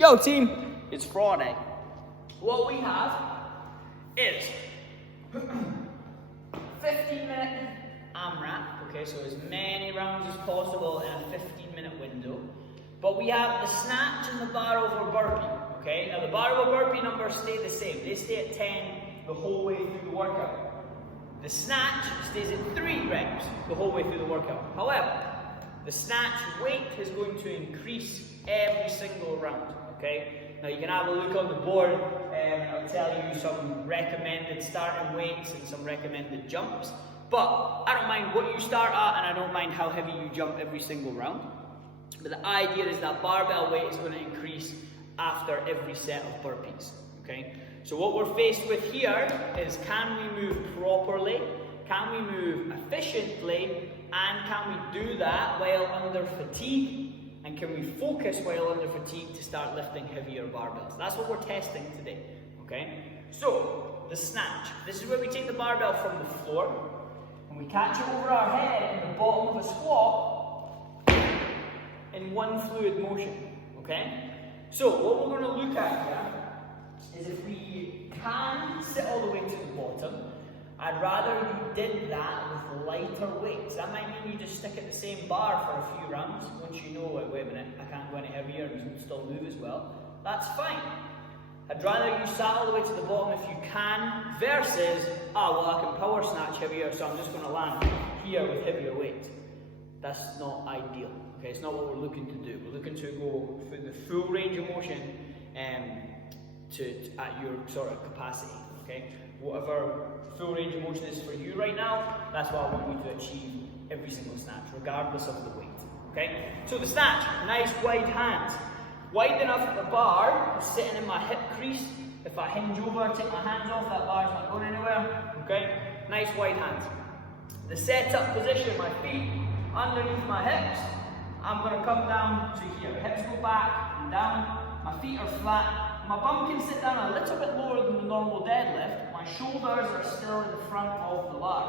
Yo team, it's Friday. What we have is 15-minute AMRAP, okay, so as many rounds as possible in a 15-minute window. But we have the snatch and the bar over burpee, okay? Now the bar over burpee numbers stay the same. They stay at 10 the whole way through the workout. The snatch stays at 3 reps the whole way through the workout. However, the snatch weight is going to increase every single round, okay? Now you can have a look on the board and I'll tell you some recommended starting weights and some recommended jumps. But I don't mind what you start at and I don't mind how heavy you jump every single round. But the idea is that barbell weight is going to increase after every set of burpees, okay? So what we're faced with here is, can we move properly? Can we move efficiently? And can we do that while under fatigue? And can we focus while under fatigue to start lifting heavier barbells? That's what we're testing today, okay? So, the snatch. This is where we take the barbell from the floor and we catch it over our head in the bottom of a squat in one fluid motion, okay? So, what we're going to look at here is if we can sit all the way to the bottom. I'd rather you did that with lighter weights. That might mean you just stick at the same bar for a few rounds. Once you know, wait a minute, I can't go any heavier and still move as well. That's fine. I'd rather you sat all the way to the bottom if you can, versus, well, I can power snatch heavier, so I'm just going to land here with heavier weight. That's not ideal. Okay, it's not what we're looking to do. We're looking to go through the full range of motion at your sort of capacity. Okay, whatever full range of motion is for you right now, that's what I want you to achieve every single snatch, regardless of the weight. Okay, so the snatch, nice wide hands. Wide enough that the bar is sitting in my hip crease. If I hinge over, take my hands off, that bar's not going anywhere. Okay, nice wide hands. The setup position, my feet underneath my hips. I'm going to come down to here. Hips go back and down. My feet are flat. My bum can sit down a little bit lower than the normal deadlift. My shoulders are still in the front of the bar.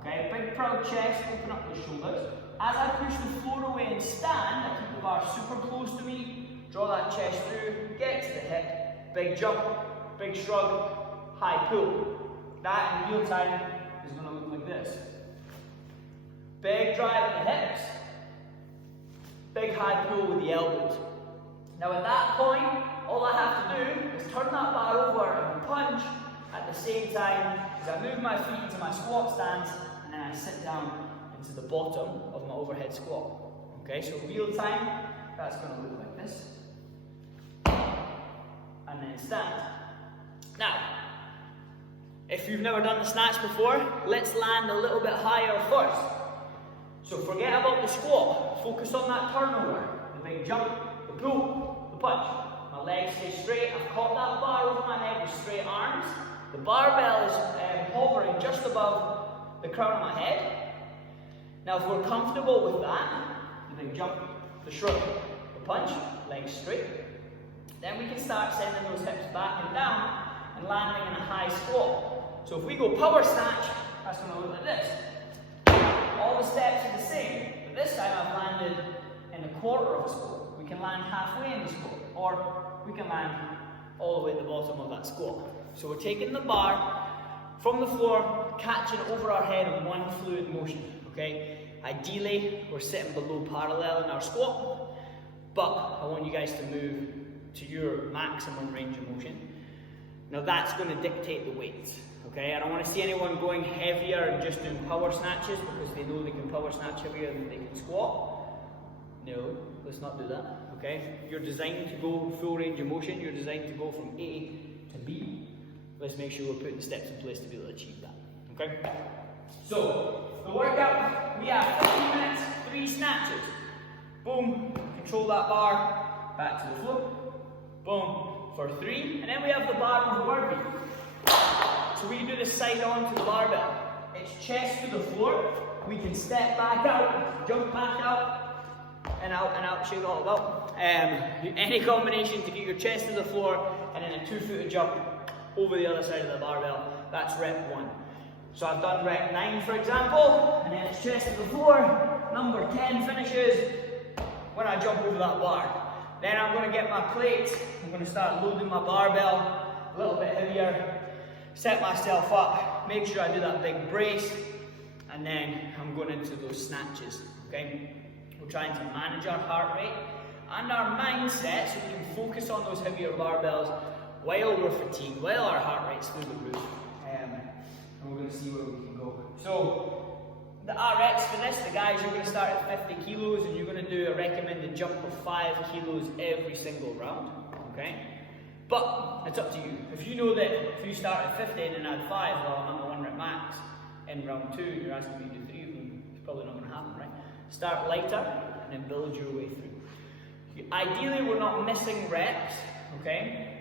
Okay, big proud chest, open up the shoulders. As I push the floor away and stand, I keep the bar super close to me. Draw that chest through, get to the hip. Big jump, big shrug, high pull. That in real time is going to look like this. Big drive at the hips. Big high pull with the elbows. Now at that point, all I have to do is turn that bar over and punch at the same time as I move my feet into my squat stance and then I sit down into the bottom of my overhead squat. Okay, so real time, that's going to look like this. And then stand. Now, if you've never done the snatch before, let's land a little bit higher first. So forget about the squat, focus on that turnover, the big jump, the pull, the punch. My legs stay straight, I've caught that bar over my head with straight arms. The barbell is hovering just above the crown of my head. Now if we're comfortable with that, the big jump, the shrug, the punch, legs straight, then we can start sending those hips back and down and landing in a high squat. So if we go power snatch, that's going to look like this. All the steps are the same, but this time I've landed in a quarter of a squat. We can land halfway in the squat, or we can land all the way at the bottom of that squat. So we're taking the bar from the floor, catching it over our head in one fluid motion, okay? Ideally, we're sitting below parallel in our squat, but I want you guys to move to your maximum range of motion. Now that's going to dictate the weight. Okay, I don't want to see anyone going heavier and just doing power snatches because they know they can power snatch heavier than they can squat. No, let's not do that. Okay, you're designed to go full range of motion. You're designed to go from A to B. Let's make sure we're putting the steps in place to be able to achieve that. Okay, so the workout, we have 15 minutes, 3 snatches. Boom, control that bar, back to the floor. Boom, for 3, and then we have the bar over burpee. So we can do this side on to the barbell. It's chest to the floor. We can step back out, jump back out, and out, shake it all about. Any combination to get your chest to the floor, and then a 2-footed jump over the other side of the barbell. That's rep 1. So I've done rep 9, for example, and then it's chest to the floor. Number 10 finishes when I jump over that bar. Then I'm going to get my plates. I'm going to start loading my barbell a little bit heavier. Set myself up. Make sure I do that big brace. And then I'm going into those snatches. Okay? We're trying to manage our heart rate and our mindset so we can focus on those heavier barbells while we're fatigued, while our heart rate's through the roof. And we're going to see where we can go. So, the RX for this, the guys, you're going to start at 50 kilos and you're going to do a recommended jump of 5 kilos every single round, okay? But it's up to you. If you know that if you start at 50 and then add 5, well, I'm at the 1 rep max in round 2 and you're asking me to do 3 of them, it's probably not going to happen, right? Start lighter and then build your way through. Ideally, we're not missing reps, okay?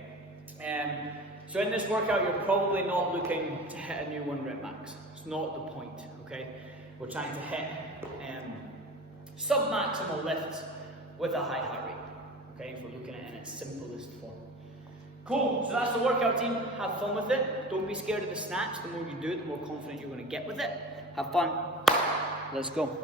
So in this workout, you're probably not looking to hit a new 1 rep max. It's not the point, okay? We're trying to hit sub-maximal lifts with a high heart rate, okay, if we're looking at it in its simplest form. Cool, so that's the workout, team. Have fun with it. Don't be scared of the snatch. The more you do it, the more confident you're going to get with it. Have fun. Let's go.